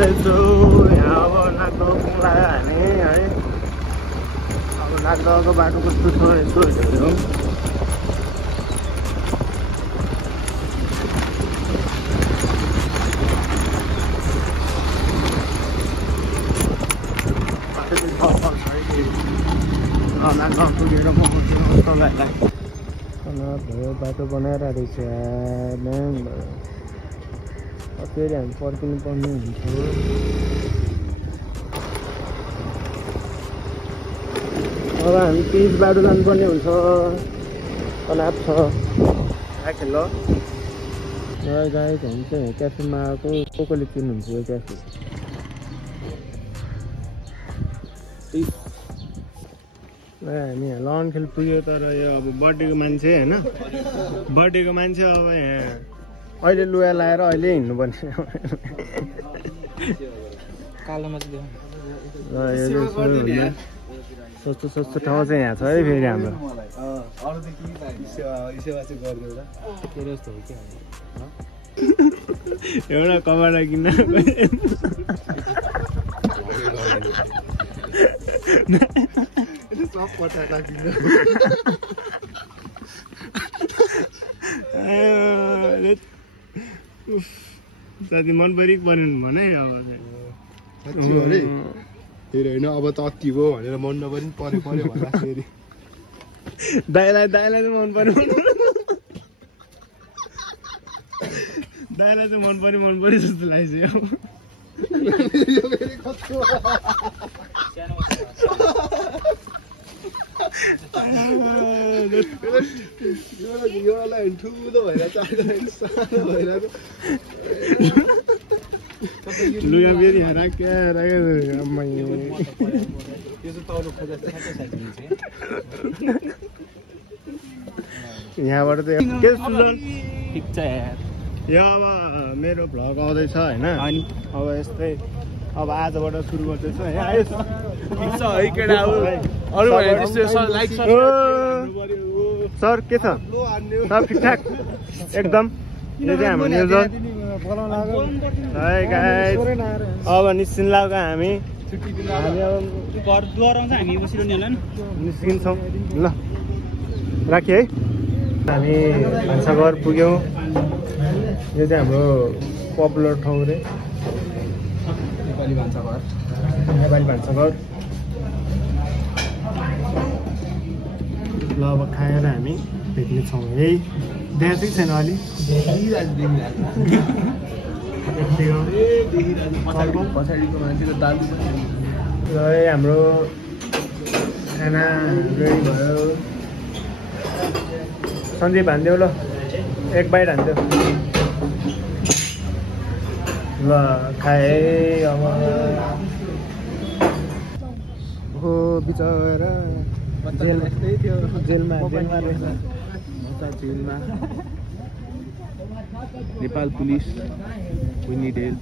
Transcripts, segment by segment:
जाँदैछु यहाँ अब नागदह पुग्ला हामी है अब नागदहको बाटो कस्तो छ यसो हेरौँ नागदह पुगेर म तपाईँहरूलाई भयो बाटो बनाएर रहेछ ल्याङ भयो फेरि हामी पर्खिनु पर्ने हुन्छ अब हामी पिच बाटो जानुपर्ने हुन्छ तनाव छ राखेँ ल गाइस हामी चाहिँ क्याफेमा आएको कसले किन्नुहुन्छ यो क्याफे हामी यहाँ लनखेल पुग्यो तर यो अब बर्थडेको मान्छे होइन बर्थडेको मान्छे अब यहाँ अहिले लुगा लाएर अहिले हिँड्नुपर्ने सस्तो सस्तो ठाउँ चाहिँ यहाँ छ है फेरि हाम्रो एउटा कपडा किन्न साथी मन परेको परेन भने अब फेरि होइन अब त अति भयो भनेर मन नपरि पर्यो भन्दा फेरि दाइलाई चाहिँ मन पर्यो दाइलाई चाहिँ मन पर्यो जस्तो लाग्छ ठुलो भएर सानो भएर लुगा फेरि यहाँबाट त के सुजन ठिक छ यार यो अब मेरो भ्लग आउँदैछ होइन अब यस्तै अब आजबाट सुरु गर्दैछ सर के छ सब ठिकठाक एकदम यो चाहिँ हाम्रो न्युज अब निस्किन्छौँ हामी निस्किन्छौँ ल राखेँ है हामी भान्साघर पुग्यौँ यो चाहिँ हाम्रो पपुलर ठाउँ रे नेपाली भान्साघर ल अब खाएर हामी भेट्नेछौँ है देखाएको छैन अलि र हाम्रो खाना रेडी भयो सन्जय भान्देऊ ल एक बाइट हान्थ्यो ल खाए अब हो बिचरा जेलमा रहेछ जेलमा Nepal police we need help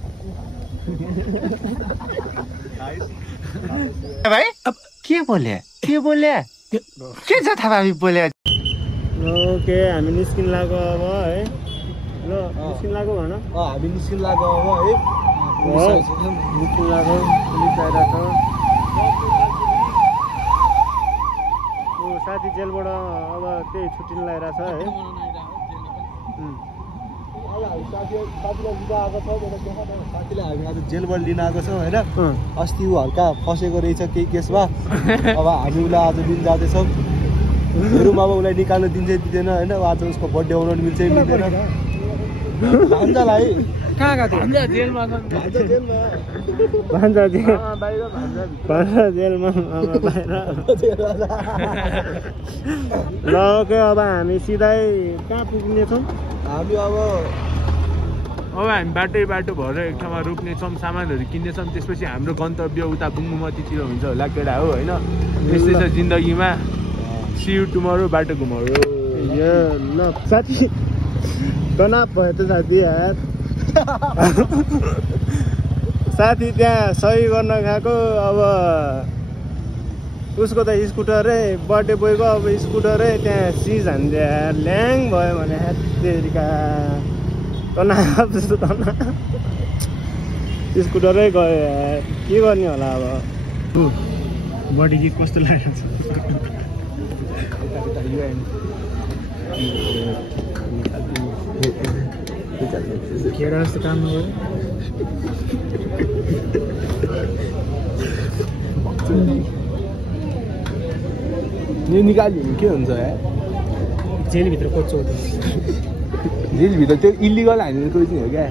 भाइ अब के बोले के छ थाहा भाइ बोले ओके हामी निस्किन लाग्यो अब है ल निस्किन लाग्यो भन हामी निस्किन लाग्यो अब है निस्किन लाग्यो पुलिस आइरहेको छ साथी जेलबाट अब त्यही छुट्टी लगाइरहेछ है साथीलाई हामी आज जेलबाट लिन आएको छौँ होइन अस्ति ऊ हल्का फसेको रहेछ केही केसमा अब हामी उसलाई आज लिन जाँदैछौँ हेरौँ अब उसलाई निकाल्न दिन्छ दिँदैन होइन आज उसको बर्थडे बनाउनु मिल्छ मिल्दैन भान्जालाई कहाँ गएको भान्जा जेलमा ल ओके अब हामी सिधै कहाँ पुग्नेछौँ हामी अब हामी बाटो भएर एक ठाउँमा रोक्नेछौँ सामानहरू किन्नेछौँ त्यसपछि हाम्रो गन्तव्य उता बुङ्गुमतीतिर हुन्छ होला केटा हो होइन यस्तै छ जिन्दगीमा सी यु टुमरो बाटो घुमाउरो यो ल साथी तनाव भयो त साथी यार साथी त्यहाँ सही गर्न गएको अब उसको त स्कुटरै बर्थडे बोयको अब स्कुटरै त्यहाँ सिज हान्छ ल्याङ भयो भने हेरिका तनाव जस्तो तनाव स्कुटरै गयो के गर्ने होला अब बडी कि कस्तो लागेको छ केरा जस्तो काम नगर्यो यो निकाल्यो भने के हुन्छ यार जेलभित्र कोच्चो जेलभित्र त्यो इलिगल हानेर कोही हो क्या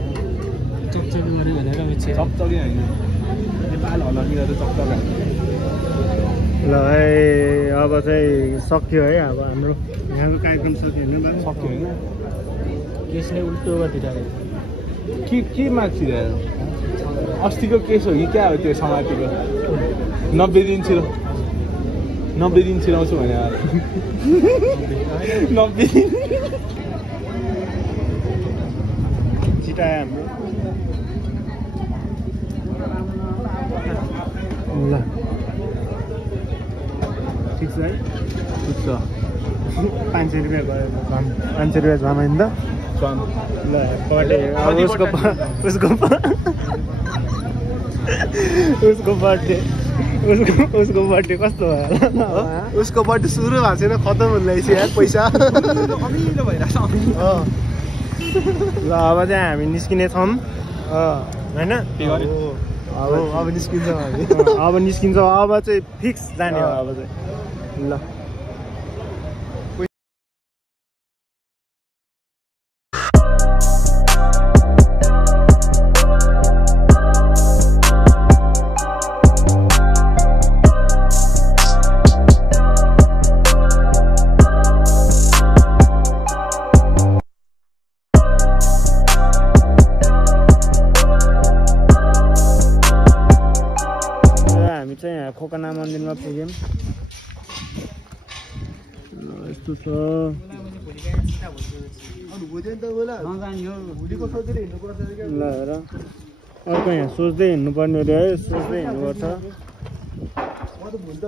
चकचकी गऱ्यो भनेर चकचकी होइन नेपाल हलतिर त चकचक हान्छ ल है अब चाहिँ सक्यो है अब हाम्रो यहाँको कार्यक्रम सक्यो होइन सक्यो होइन केसले उल्टो गरिदिइरहेको के माग्छिरहेको अस्तिको केस हो कि क्या हो त्यो समातिको 90 दिन छिरो 90 दिन छिराउँछु भने 90 दिन छिटायो हाम्रो ल ठिक छ है ठिक छ 500 रुपियाँ गयो 500 रुपियाँ झम होइन त ल बर्थडे अब उसको बर्थडे कस्तो भयो उसको बर्थडे सुरु भएको छैन खतम हुन लागेछ यार पैसा अमिलो भइरहेको ल अब चाहिँ हामी निस्किने छौँ होइन अब निस्किन्छौँ हामी अब निस्किन्छौँ अब चाहिँ फिक्स जाने हो अब चाहिँ ल खोकना मन्दिरमा पुग्यौँ यस्तो छ ल हेर अर्को यहाँ सोच्दै हिँड्नुपर्ने अरे है सोच्दै हिँड्नुपर्छ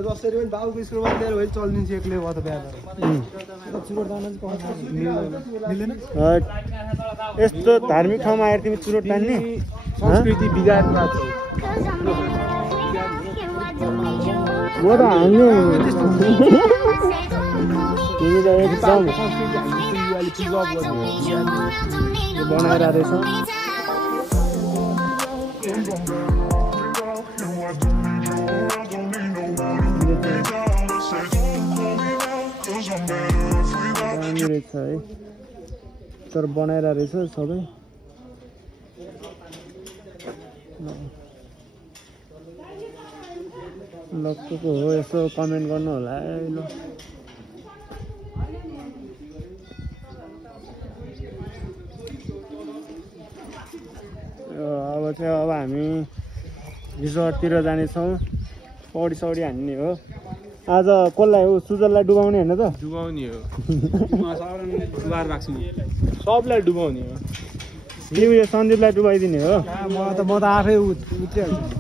जसरी पनि बाबुको स्कुलमा लिएर भए चलिदिन्छ एक्लै भयो त बिहान यस्तो धार्मिक ठाउँमा आएर तिमी चुरोट तान्ने संस्कृति बिगार्नु म त हान्नु तिमी त एकदम बनाएर रहेछ रहेछ है तर बनाएर रहेछ सबै ल को हो यसो कमेन्ट गर्नु होला है ल अब चाहिँ अब हामी रिसोर्टतिर जानेछौँ पौडी सौडी हान्ने हो आज कसलाई हो सुजललाई डुबाउने होइन त डुबाउने हो सबलाई डुबाउने हो तिमीले सन्दीपलाई डुबाइदिने हो म त आफै उत्रिहाल्छु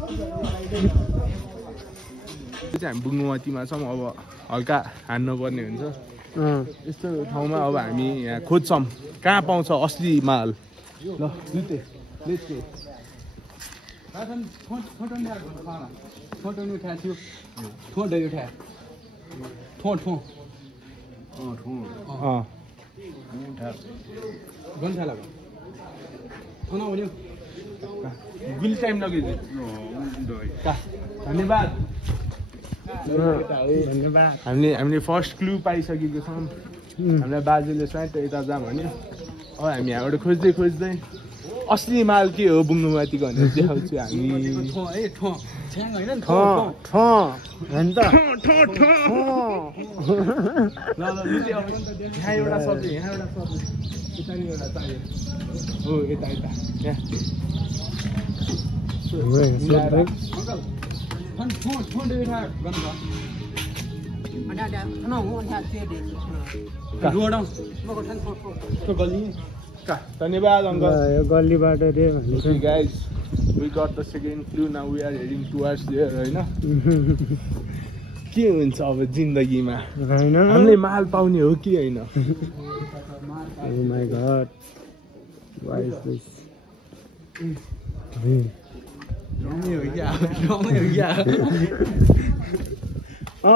हामी बुङ्गुमतीमा छौँ अब हल्का हान्नुपर्ने हुन्छ यस्तो ठाउँमा अब हामी यहाँ खोज्छौँ कहाँ पाउँछ असली माल ल गुल टाइम लगे धन्यवाद हामीले फर्स्ट क्लु पाइसकेको छौँ हामीलाई बाजेले स्वाट यता जाऊँ भने अब हामी यहाँबाट खोज्दै खोज्दै असली माल के हो बुङ्गुमातीको भनेर देखाउँछु हामी यहाँ एउटा सक्यो यहाँ एउटा सक्यो यतानिर एउटा चाहियो हो यता यता धन्यवाद अंकल गल्लीबाट रे guys we got the second clue now we are heading towards there हैन के हुन्छ अब जिन्दगीमा हैन हामीले माल पाउने हो कि हैन Oh my god why is this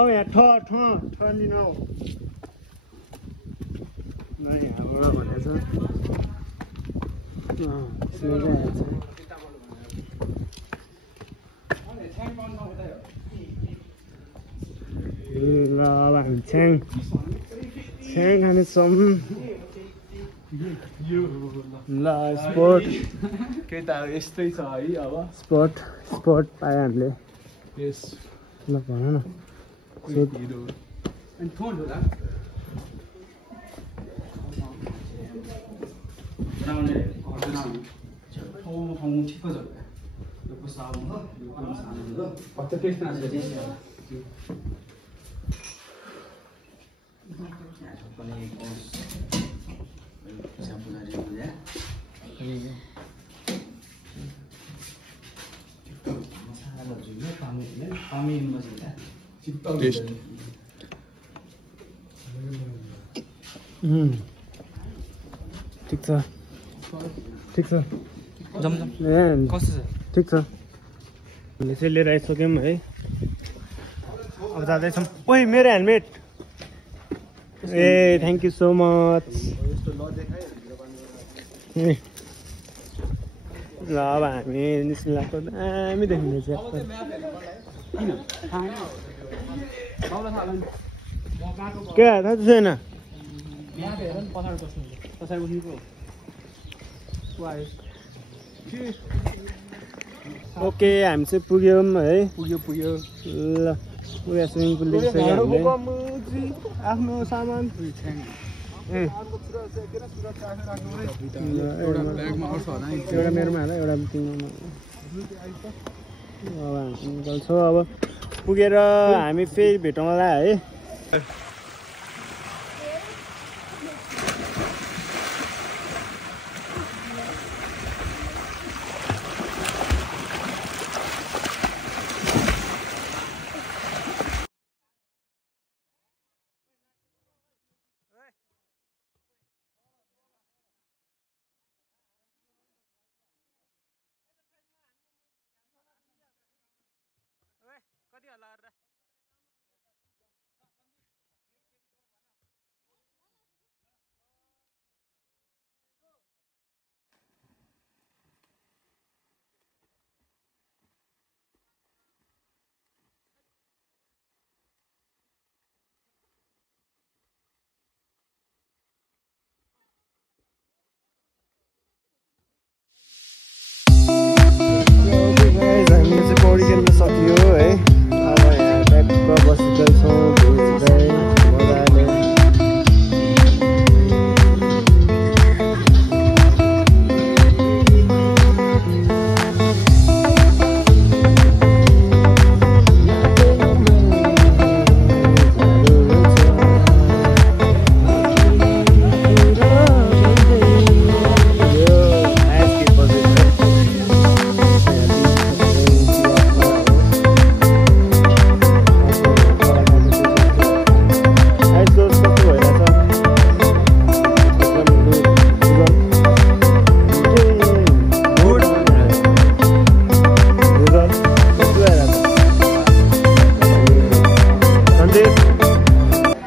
यहाँ ठ लिन हौ यहाँबाट भनेछ ल अब हामी छ्याङ खानेछौँ ल स्पोर्ट केही त अब यस्तै छ है अब स्पोर्ट पायो हामीले यस ल भन न ठिक छ ठिक छ हामीले चाहिँ लिएर आइसक्यौँ है अब जाँदैछौँ ओइ मेरो helmet A thank you so much ल अब हामी निस्किलाको दामी देखिँदैछ के थाहा छैन ओके हामी चाहिँ पुग्यौँ है पुग्यो ल उयो स्विमिङ पुल आफ्नो सामान एउटा मेरोमा हाल एउटा तिमीमा अब हामी निकाल्छौँ अब पुगेर हामी फेरि भेटौँला है पौडी खेल्न सकियो है अब यहाँ ट्याक्क बसिँदैछौँ भिज्दै मजाले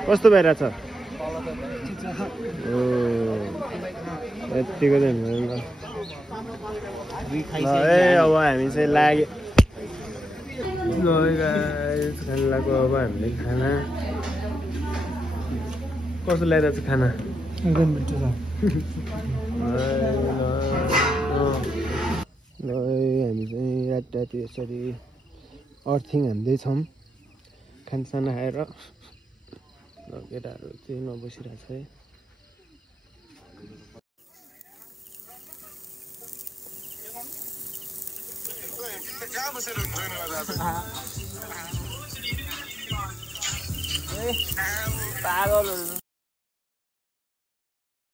कस्तो भइरहेछ यतिको चाहिँ है अब हामी चाहिँ लाग्यो खानाको अब हामीले खाना कस्तो ल्याइरहेछ खाना एकदम मिठो छ ल हामी चाहिँ राति यसरी अर्थिङ हान्दैछौँ खानसाना खाएर केटाहरू चाहिँ नबसिरहेको छ है पागल